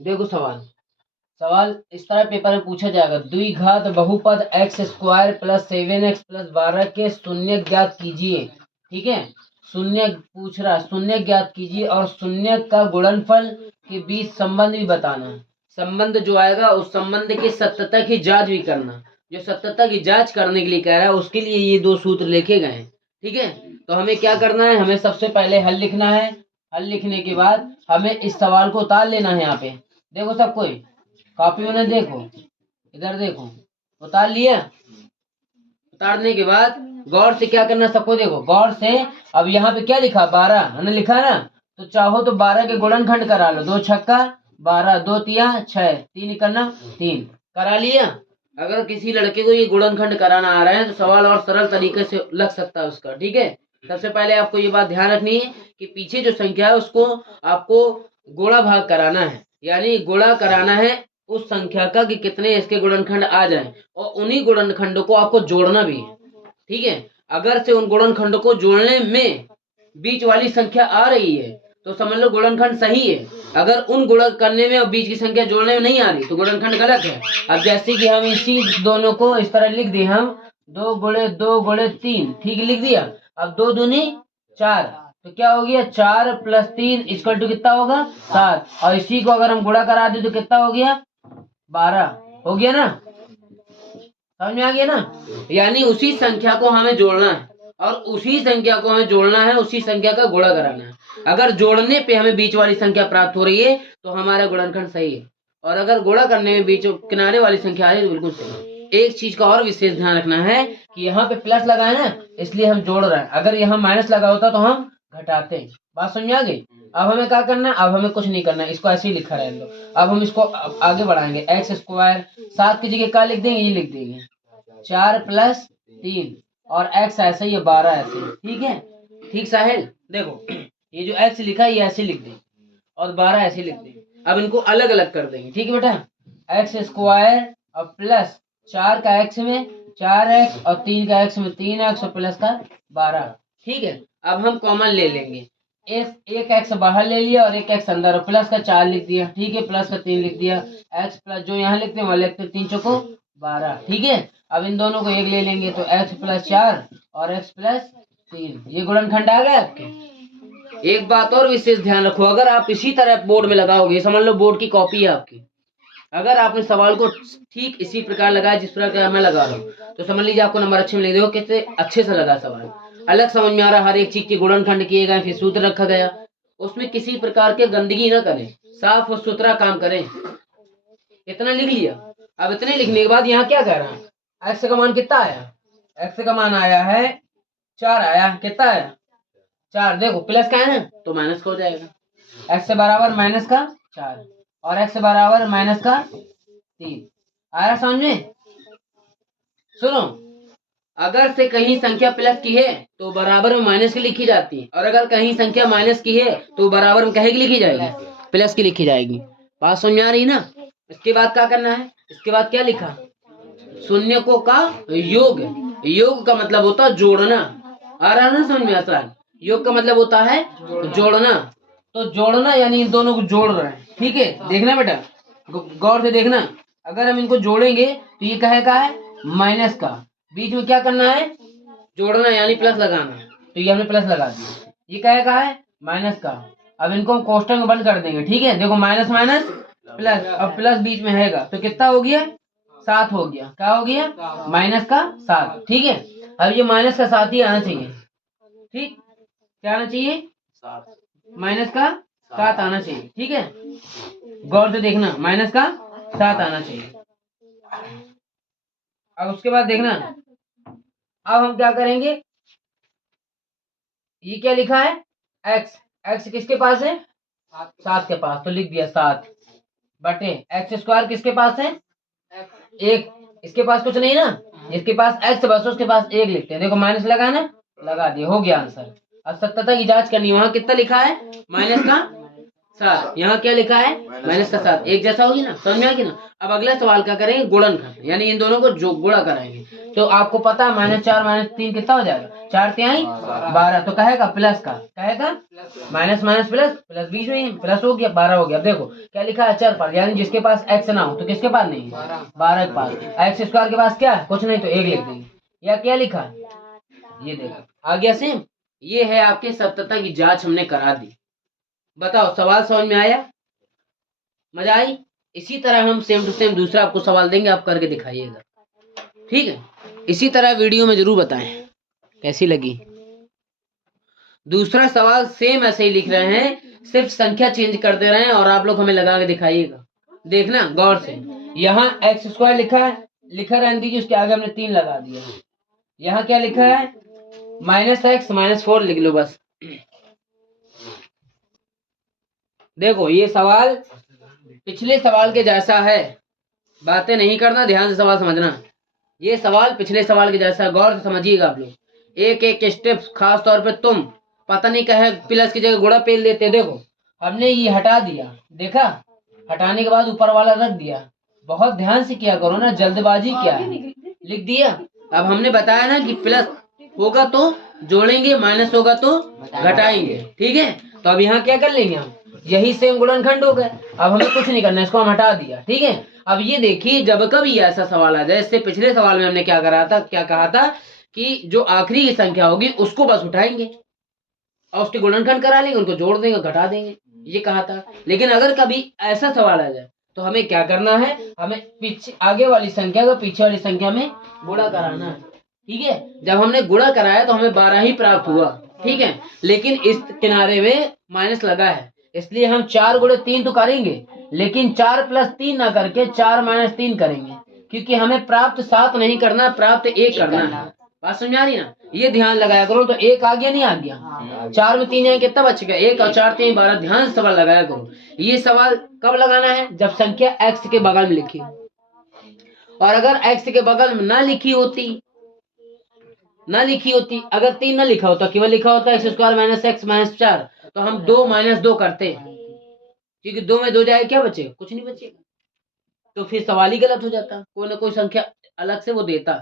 देखो सवाल सवाल इस तरह पेपर में पूछा जाएगा, द्विघात बहुपद x square plus 7x plus 12 के शून्य ज्ञात कीजिए। ठीक है, शून्य पूछ रहा, शून्य ज्ञात कीजिए और शून्य का गुणनफल के बीच संबंध भी बताना है। संबंध जो आएगा उस संबंध की सत्यता की जांच भी करना, जो सत्यता की जांच करने के लिए कह रहा है उसके लिए ये दो सूत्र लिखे गए हैं। ठीक है, तो हमें क्या करना है, हमें सबसे पहले हल लिखना है। हल लिखने के बाद हमें इस सवाल को उतार लेना है। यहाँ पे देखो सब कोई कॉपी में देखो, इधर देखो, उतार लिया। उतारने के बाद गौर से क्या करना, सबको देखो गौर से। अब यहाँ पे क्या लिखा, 12 है ना, लिखा ना, तो चाहो तो 12 के गुणनखंड करा लो, 2 छक्का 12, 2 तिया 6, 3 करना 3 करा लिया। अगर किसी लड़के को ये गुणनखंड कराना आ रहा है तो सवाल और सरल तरीके से लग सकता है उसका। ठीक है, सबसे पहले आपको ये बात ध्यान रखनी है कि पीछे जो संख्या है उसको आपको गुणा भाग कराना है, यानी गुणा कराना है उस संख्या का कि कितने इसके गुणनखंड आ जाएं, और उन्हीं गुणनखंडों को आपको जोड़ना भी है। ठीक है, अगर से उन गुणनखंडों को जोड़ने में बीच वाली संख्या आ रही है तो समझ लो गुणनखंड सही है। अगर उन गुणन करने में और बीच की संख्या जोड़ने में नहीं आ रही तो गुणनखंड गलत है। अब जैसे कि हम इसी दोनों को इस तरह लिख दिए, हम 2 गुणे 2 गुणे 3, ठीक लिख दिया। अब 2 दूनी 4, तो क्या हो गया, 4 प्लस 3 इक्वल टू कितना होगा, 7। और इसी को अगर हम गुणा करा दे तो कितना हो गया, 12 हो गया ना। समझ में आ गया ना, यानी उसी संख्या को हमें जोड़ना है और उसी संख्या को हमें जोड़ना है, उसी संख्या का गुणा कराना है। अगर जोड़ने पे हमें बीच वाली संख्या प्राप्त हो रही है तो हमारा गुणनखंड सही है, और अगर गुणा करने में बीच किनारे वाली संख्या आ रही है तो बिल्कुल सही है। एक चीज का और विशेष ध्यान रखना है कि यहाँ पे प्लस लगा है ना, इसलिए हम जोड़ रहे हैं। अगर यहाँ माइनस लगा होता तो हम घटाते। बात समझ में आ गई। अब हमें क्या करना है, अब हमें कुछ नहीं करना है, इसको ऐसे ही लिखा रहने दो। अब हम इसको आगे बढ़ाएंगे, एक्स स्क्वायर 7 की जगह क्या लिख देंगे, ये लिख देंगे 4 प्लस 3, और एक्स ऐसे ही है 12 ऐसे। ठीक है, ठीक साहिल, देखो ये जो एक्स लिखा है ये ऐसे लिख देंगे और 12 ऐसे लिख देंगे। अब इनको अलग अलग कर देंगे। ठीक है बेटा, एक्स स्क्वायर और प्लस 4 का एक्स में 4x और 3 का एक्स में 3x और प्लस का 12। ठीक है, अब हम कॉमन ले लेंगे, एक एक्स बाहर ले लिया और एक एक्स अंदर, और प्लस का 4 लिख दिया। ठीक है, प्लस का 3 लिख दिया, एक्स प्लस जो यहाँ लिखते हैं वहाँ लिखते 3 चौको 12। ठीक है, अब इन दोनों को एक ले लेंगे तो एक्स प्लस 4 और एक्स प्लस 3, ये गुणनखंड आ गए आपके। एक बात और विशेष ध्यान रखो, अगर आप इसी तरह बोर्ड में लगाओगे, समझ लो बोर्ड की कॉपी है आपकी, अगर आपने सवाल को ठीक इसी प्रकार लगाया जिस प्रकार मैं लगा रहा हूँ तो समझ लीजिए आपको नंबर अच्छे मिलेंगे। देखो कितने अच्छे से लगा सवाल, अलग समझ में आ रहा, हर एक चीज के गुणनखंड किए गए, फिर सूत्र रखा गया, उसमें किसी प्रकार के गंदगी न करें, साफ और सुथरा काम करें। इतना लिख लिया। अब इतने लिखने के बाद यहाँ क्या कह रहा है, एक्स का मान कितना आया, एक्स का मान आया है 4 आया, कितना आया 4। देखो प्लस का है ना तो माइनस का हो जाएगा, एक्स से बराबर माइनस का 4 और एक्स से बराबर माइनस का 3। आया समझ में। सुनो, अगर से कहीं संख्या प्लस की है तो बराबर में माइनस की लिखी जाती है, और अगर कहीं संख्या माइनस की है तो बराबर में कहे की लिखी जाएगी, प्लस की लिखी जाएगी। बात समझ आ रही ना। इसके बाद क्या करना है, इसके बाद क्या लिखा, शून्य को का योग, योग का मतलब होता है जोड़ना। आ रहा है ना समझ में, आसान, योग का मतलब होता है जोड़ना। तो जोड़ना यानी इन दोनों को जोड़ रहे हैं। ठीक है, देखना बेटा गौर से देखना, अगर हम इनको जोड़ेंगे तो ये कहे का है माइनस का, बीच में क्या करना है, जोड़ना यानी प्लस लगाना, तो ये हमने प्लस लगा दिया। ये कहे का है माइनस का, अब इनको हम कोष्टक में बंद कर देंगे। ठीक है, देखो माइनस माइनस प्लस, अब प्लस बीच में हैगा तो कितना हो गया, 7 हो गया। क्या हो गया, माइनस का 7। ठीक है, अब ये माइनस का 7 ही आना चाहिए। ठीक, क्या आना चाहिए, माइनस का 7 आना चाहिए। ठीक है, गौर से देखना, माइनस का 7 आना चाहिए। अब उसके बाद देखना, अब हम क्या करेंगे, ये क्या लिखा है एक्स, एक्स किसके पास है 7 के पास, तो लिख दिया 7 बटे एक्स स्क्वायर किसके पास है 1, इसके पास कुछ नहीं ना, इसके पास एक्स बस उसके पास 1 लिखते हैं। देखो माइनस लगा ना, लगा दिया, हो गया आंसर। अब सत्यता की जांच करनी है, वहां कितना लिखा है माइनस का 7, यहाँ क्या लिखा है माइनस का 7, एक जैसा होगी ना, समझ में आएगी ना। अब अगला सवाल क्या करेंगे, गुणनखंड, यानी इन दोनों को जो गुणा कराएंगे। तो आपको पता है -4 -3 कितना हो जाएगा, 4 तिहाई 12, तो कहेगा प्लस का, कहेगा माइनस माइनस प्लस, प्लस बीच में प्लस हो गया 12 हो गया। अब देखो क्या लिखा है चर पर, यानी जिसके पास x ना हो तो किसके पास नहीं है, 12 के पास। x स्क्वायर के पास क्या है, कुछ नहीं तो 1 लिख देंगे, या क्या लिखा है ये देखो आ गया सेम। ये है आपके सत्यता की जांच हमने करा दी। बताओ सवाल समझ में आया, मजा आई। इसी तरह हम सेम टू सेम दूसरा आपको सवाल देंगे, आप करके दिखाइएगा, ठीक है। इसी तरह वीडियो में जरूर बताएं कैसी लगी। दूसरा सवाल सेम ऐसे ही लिख रहे हैं, सिर्फ संख्या चेंज कर दे रहे हैं और आप लोग हमें लगा के दिखाइएगा। देखना गौर से, यहाँ एक्स स्क्वायर लिखा है, लिखा रहने दीजिए, उसके आगे हमने 3 लगा दिया। यहाँ क्या लिखा है -x -4 लिख लो बस। देखो ये सवाल पिछले सवाल के जैसा है, बातें नहीं करना, ध्यान से सवाल समझना। ये सवाल पिछले सवाल के जैसा है, गौर से समझिएगा आप लोग। एक एक स्टेप, खास तौर पे तुम पता नहीं कहे प्लस की जगह गुणा पेल देते। देखो हमने ये हटा दिया, देखा, हटाने के बाद ऊपर वाला रख दिया। बहुत ध्यान से किया करो ना, जल्दबाजी क्या है, लिख दिया। अब हमने बताया ना कि प्लस होगा तो जोड़ेंगे, माइनस होगा तो घटाएंगे, ठीक है। तो अब यहाँ क्या कर लेंगे हम, यही सेम गुणनखंड हो गए। अब हमें कुछ नहीं करना, इसको हम हटा दिया, ठीक है। अब ये देखिए जब कभी ऐसा सवाल आ जाए, इससे पिछले सवाल में हमने क्या करा था, क्या कहा था कि जो आखिरी की संख्या होगी उसको बस उठाएंगे और उसके गुणनखंड करा लेंगे, उनको जोड़ देंगे, घटा देंगे, ये कहा था। लेकिन अगर कभी ऐसा सवाल आ जाए तो हमें क्या करना है, हमें पीछे आगे वाली संख्या को पीछे वाली संख्या में गुणा कराना है, ठीक है। जब हमने गुणा कराया तो हमें 12 ही प्राप्त हुआ, ठीक है। लेकिन इस किनारे में माइनस लगा है, इसलिए हम 4 गुणे 3 तो करेंगे, लेकिन 4 + 3 ना करके 4 - 3 करेंगे, क्योंकि हमें प्राप्त 7 नहीं करना, प्राप्त 1 करना है। बात समझ आ रही ना, ये ध्यान लगाया करो। तो 1 आ गया नहीं आ गया, 4 में 3 जाएंगे कितना बचेगा, 1 और 4 3 12। ध्यान से सवाल लगाया करो। ये सवाल कब लगाना है, जब संख्या x के बगल में लिखी हो, और अगर x के बगल में ना लिखी होती, अगर 3 ना लिखा होता, केवल लिखा होता x² - x - 4, तो हम 2 - 2 करते, क्योंकि 2 में 2 जाए क्या बचेगा, कुछ नहीं बचेगा। तो फिर सवाल ही गलत हो जाता, कोई ना कोई संख्या अलग से वो देता,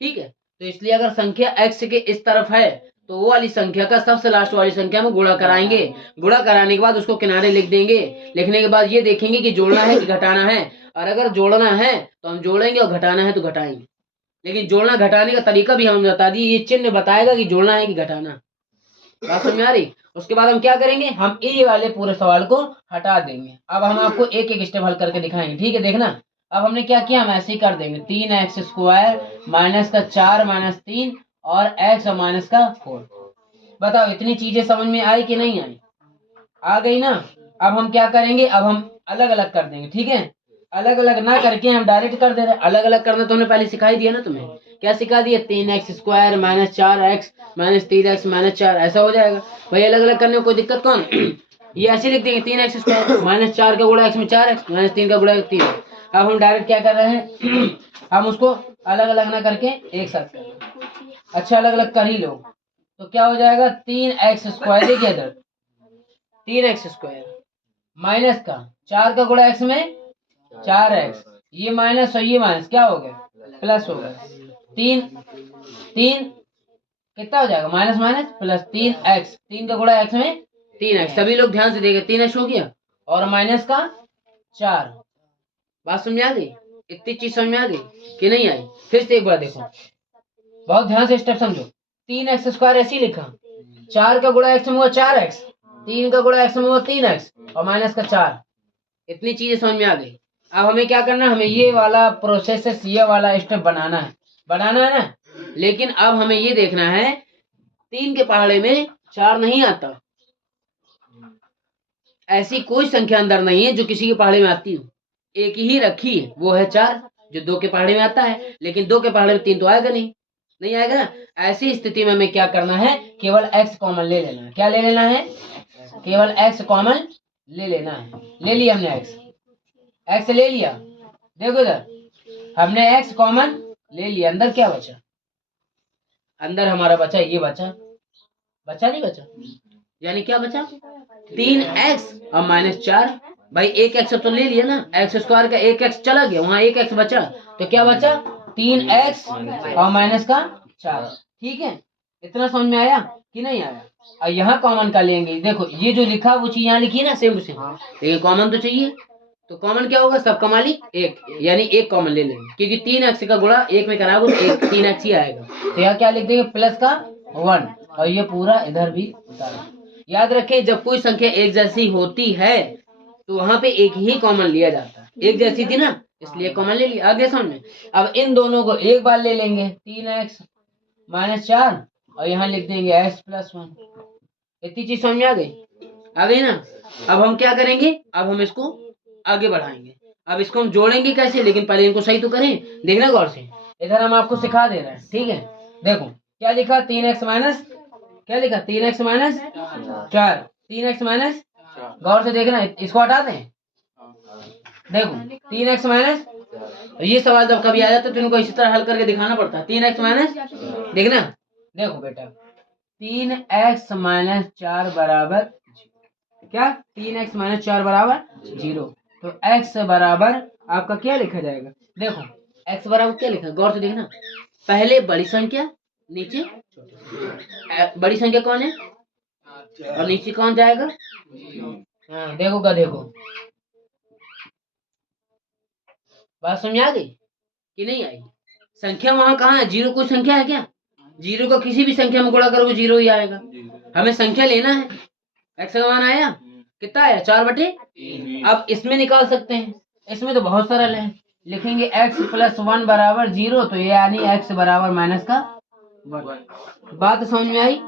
ठीक है। तो इसलिए अगर संख्या x के इस तरफ है तो वो वाली संख्या का सबसे लास्ट वाली संख्या में गुणा कराएंगे। गुणा कराने के बाद उसको किनारे लिख देंगे। लिखने के बाद ये देखेंगे कि जोड़ना है कि घटाना है, और अगर जोड़ना है तो हम जोड़ेंगे और घटाना है तो घटाएंगे। लेकिन जोड़ना घटाने का तरीका भी हम बता दिए, ये चिन्ह बताएगा कि जोड़ना है कि घटाना। बात समझ में आ रही। उसके बाद हम क्या करेंगे, हम ये वाले पूरे सवाल को हटा देंगे। अब हम आपको एक एक स्टेप हल करके दिखाएंगे, ठीक है। देखना अब हमने क्या किया, हम ऐसे ही कर देंगे, 3x² -4 - 3 और x और -4। बताओ इतनी चीजें समझ में आई कि नहीं आई, आ गई ना। अब हम क्या करेंगे, अब हम अलग अलग कर देंगे, ठीक है। अलग अलग ना करके हम डायरेक्ट कर दे रहे हैं। अलग अलग करना तो हमने पहले सिखाई दिया ना तुम्हें, क्या सिखा दिया, 3x² -4x -3x -4, ऐसा हो जाएगा भाई। अलग अलग करने में कोई दिक्कत कौन ये ऐसे लिख देंगे, 3x² -4 का गुणा x में 4x -3 का गुणा 3। अब हम डायरेक्ट क्या कर रहे हैं हम उसको अलग अलग ना करके एक साथ कर रहे हैं। अच्छा अलग अलग कर ही लो तो क्या हो जाएगा, 3x² देखिए इधर, 3x² माइनस का 4 का गुणा x में 4x, ये माइनस और ये माइनस क्या हो गया, प्लस हो गया। 3 कितना हो जाएगा, माइनस माइनस प्लस, 3x, 3 का गुणा x में 3x। सभी लोग ध्यान से देखें, 3x हो गया और माइनस का 4। बात समझ आ गई, इतनी चीज समझ में आ गई कि नहीं आई। फिर से एक बार देखो, बहुत ध्यान से स्टेप समझो। 3x² ऐसे ही लिखा, 4 का गुणा x में हुआ 4x, 3 का गुणा x में हुआ 3x और माइनस का 4। इतनी चीजें समझ में आ गई। अब हमें क्या करना है, हमें ये वाला प्रोसेस, ये वाला स्टेप बनाना है ना। लेकिन अब हमें ये देखना है 3 के पहाड़े में 4 नहीं आता। ऐसी कोई संख्या अंदर नहीं है जो किसी के पहाड़े में आती हो, एक ही रखी है, वो है 4 जो 2 के पहाड़े में आता है। लेकिन 2 के पहाड़े में 3 तो आएगा नहीं आएगा ना। ऐसी स्थिति में हमें क्या करना है, केवल x कॉमन ले लेना है। क्या ले लेना है, केवल x कॉमन ले लेना है। ले लिया हमने x ले लिया। देखो इधर हमने x कॉमन ले लिया, अंदर क्या बचा, अंदर हमारा बचा ये बचा नहीं बचा, यानी क्या बचा 3x और -4। भाई एक x तो ले लिया ना, x² का 1x चला गया, वहां 1x बचा, तो क्या बचा 3x और माइनस का 4। ठीक है, इतना समझ में आया कि नहीं आया? और यहाँ कॉमन का लेंगे, देखो ये जो लिखा वो चीज यहाँ लिखी है ना सेम टू सेम, लेकिन कॉमन तो चाहिए, तो कॉमन क्या होगा, सबका मालिक एक, यानी एक कॉमन ले लेंगे, क्योंकि 3x का गुणा एक में कराओगे तो एक 3x ही आएगा। तो यहाँ क्या लिख देंगे, प्लस का 1, और ये पूरा इधर भी उतारा। याद रखें, जब कोई संख्या एक जैसी होती है तो वहां पे एक ही कॉमन लिया जाता है, एक जैसी थी ना इसलिए कॉमन ले लिया। आगे समझ में? अब इन दोनों को एक बार ले लेंगे, 3x माइनस 4, और यहाँ लिख देंगे x प्लस 1। इतनी चीज समझ में आ गई? आ गई ना? अब हम क्या करेंगे, अब हम इसको आगे बढ़ाएंगे। अब इसको हम जोड़ेंगे कैसे, लेकिन पहले इनको सही तो करें, देखना गौर से, इधर हम आपको सिखा दे रहे हैं। ठीक है, देखो क्या लिखा, 3x माइनस, क्या लिखा, 3x माइनस 4, 3x माइनस, गौर से देखना, इसको हटा दें। देखो 3x माइनस, ये सवाल जब कभी आ जाता है तो इनको इसी तरह हल करके दिखाना पड़ता है। 3x माइनस, देखना, देखो बेटा 3x माइनस 4 बराबर क्या, 3x माइनस 4 बराबर 0, तो x बराबर आपका क्या लिखा जाएगा, देखो x बराबर क्या लिखा, गौर से देखना, पहले बड़ी संख्या नीचे छोटी, बड़ी संख्या कौन है और नीचे कौन जाएगा, हाँ देखो का देखो, बात समझ आ गई कि नहीं आई? संख्या वहां कहाँ है, जीरो कोई संख्या है क्या, जीरो का किसी भी संख्या में गुणा करोगे जीरो ही आएगा। हमें संख्या लेना है, x का मान आया, कितना आया, 4/। अब इसमें निकाल सकते हैं, इसमें तो बहुत सरल है, लिखेंगे x प्लस 1 बराबर 0, तो ये यानी x बराबर माइनस का 1। बात समझ में आई?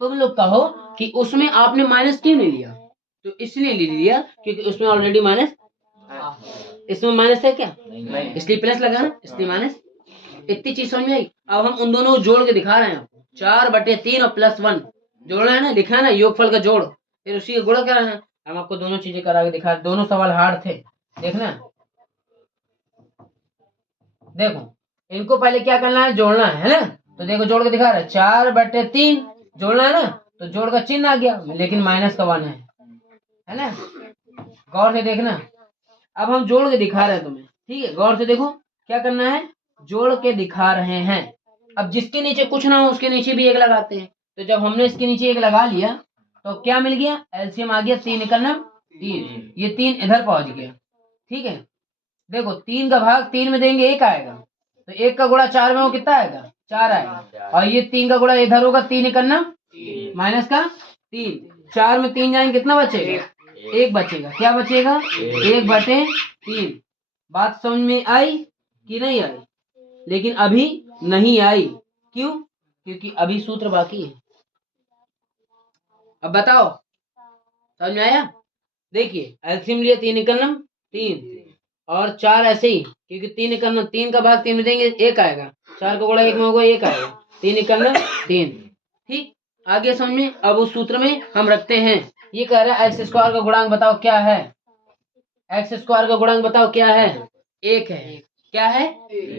तुम लोग कहो कि उसमें आपने माइनस क्यों नहीं लिया, तो इसलिए ले लिया क्योंकि उसमें ऑलरेडी माइनस, इसमें माइनस है क्या, इसलिए प्लस लगा ना, इसलिए माइनस। इतनी चीज समझ में आई? अब हम उन दोनों को जोड़ के दिखा रहे हैं आपको, 4/3 और प्लस 1 जोड़ना है ना, लिखा है ना योगफल का जोड़, फिर उसी का गुणा कराना है। हम आपको दोनों चीजें करा के दिखा, दोनों सवाल हार्ड थे, देखना। देखो इनको पहले क्या करना है, जोड़ना है ना, तो देखो जोड़ के दिखा रहा है, 4/3 जोड़ना है ना, तो जोड़ का चिन्ह आ गया, लेकिन माइनस का 1 है ना, गौर से देखना। अब हम जोड़ के दिखा रहे हैं तुम्हें, ठीक है, गौर से देखो क्या करना है, जोड़ के दिखा रहे हैं। अब जिसके नीचे कुछ ना हो उसके नीचे भी एक लगाते हैं, तो जब हमने इसके नीचे एक लगा लिया तो क्या मिल गया, एलसीएम आ गया, 3 निकलना 3, ये 3 इधर पहुंच गया। ठीक है, देखो 3 का भाग 3 में देंगे 1 आएगा, तो 1 का गुणा 4 में वो कितना आएगा, 4 आएगा, और ये 3 का गुणा इधर होगा, 3 निकलना माइनस का 3, 4 में 3 जाएंगे कितना बचेगा, 1 बचेगा, क्या बचेगा, 1/3। बात समझ में आई कि नहीं आई? लेकिन अभी नहीं आई, क्यों, क्योंकि अभी सूत्र बाकी है। अब बताओ समझ में आया? देखिए एलसीएम लिए 3 निकलना 3 और 4 ऐसे ही, क्योंकि 3 निकलना, 3 का भाग 3 में देंगे 1 आएगा, 4 का गुणा 1 में होगा 1 आएगा, 3 निकलना 3। ठीक, आगे समझ में? अब उस सूत्र में हम रखते हैं, ये कह रहा है x² का गुणांक बताओ क्या है, x² का गुणांक बताओ क्या है, 1 है, क्या है,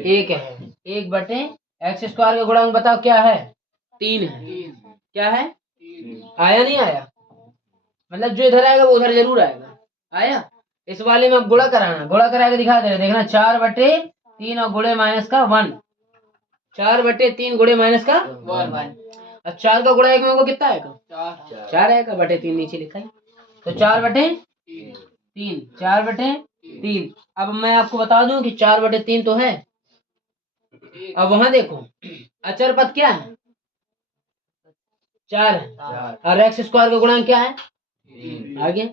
1 है, 1/x² का गुणांक बताओ क्या है, 3 है, क्या है, आया नहीं आया, मतलब जो इधर आएगा वो उधर जरूर आएगा, आया? इस वाले में अब गुणा कराना, गुणा करा के दिखा दे रहे, देखना 4/3 और गुणे माइनस का 1, 4/3 गुणे माइनस का 1, और 4 का गुणा 1 में होगा कितना आएगा, 4 आएगा, /3 नीचे लिखा है, तो 4/3, 4/3। अब मैं आपको बता दूं कि 4/3 तो है। अब वहां देखो अचर पद क्या है, 4 है, और x² का गुणांक क्या है, आगे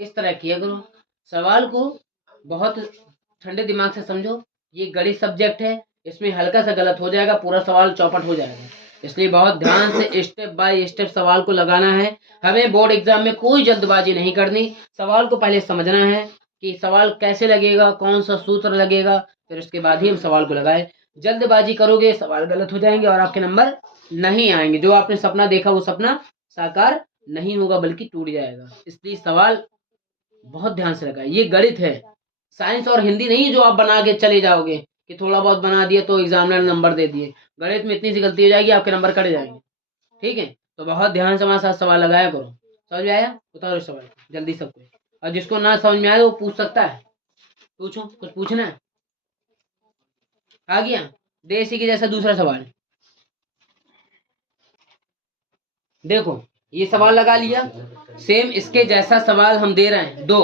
इस तरह किया करो। सवाल को बहुत ठंडे दिमाग से समझो, ये गणित सब्जेक्ट है, इसमें हल्का सा गलत हो जाएगा पूरा सवाल चौपट हो जाएगा, इसलिए बहुत ध्यान से स्टेप बाय स्टेप सवाल को लगाना है। हमें बोर्ड एग्जाम में कोई जल्दबाजी नहीं करनी, सवाल को पहले समझना है कि सवाल कैसे लगेगा, कौन सा सूत्र लगेगा, फिर उसके बाद ही हम सवाल को लगाए। जल्दबाजी करोगे सवाल गलत हो जाएंगे और आपके नंबर नहीं आएंगे, जो आपने सपना देखा वो सपना साकार नहीं होगा बल्कि टूट जाएगा। इसलिए सवाल बहुत ध्यान से लगाए, ये गणित है, साइंस और हिंदी नहीं जो आप बना के चले जाओगे कि थोड़ा बहुत बना दिए तो एग्जामिनर ने नंबर दे दिए। गणित में इतनी सी गलती हो जाएगी आपके नंबर कट जाएंगे। ठीक है, तो बहुत ध्यान से हमारे साथ सवाल लगाया करो। समझ में आया? उतारो सवाल जल्दी सबको, और जिसको ना समझ में आए वो पूछ सकता है, पूछो, कुछ पूछना है? आ गया। दे इसी के जैसा दूसरा सवाल, देखो ये सवाल लगा लिया, सेम इसके जैसा सवाल हम दे रहे हैं 2,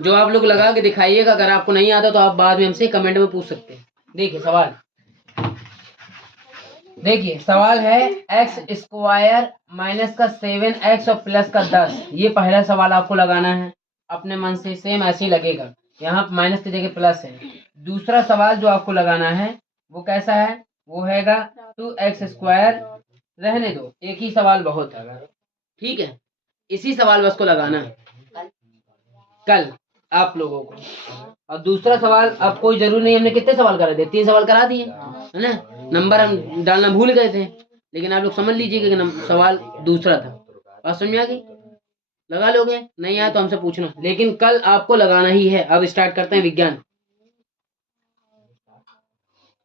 जो आप लोग लगा के दिखाइएगा। अगर आपको नहीं आता तो आप बाद में हमसे कमेंट में पूछ सकते हैं। देखिए सवाल, देखिए सवाल है एक्स स्क्वायर माइनस का 7x और प्लस का 10। ये पहला सवाल आपको लगाना है अपने मन से, सेम ऐसे ही लगेगा, यहाँ माइनस की जगह प्लस है। दूसरा सवाल जो आपको लगाना है वो कैसा है, वो हैगा 2x²। रहने दो, एक ही सवाल बहुत है, ठीक है, इसी सवाल बस को लगाना है कल आप लोगों को। और दूसरा सवाल अब कोई जरूरी नहीं, हमने कितने सवाल करा दिए, 3 सवाल करा दिए है ना। नंबर हम डालना भूल गए थे, लेकिन आप लोग समझ लीजिए कि सवाल दूसरा था। बात समझ में आ गई, लगा लोगे, नहीं आया तो हमसे पूछना, लेकिन कल आपको लगाना ही है। अब स्टार्ट करते हैं विज्ञान।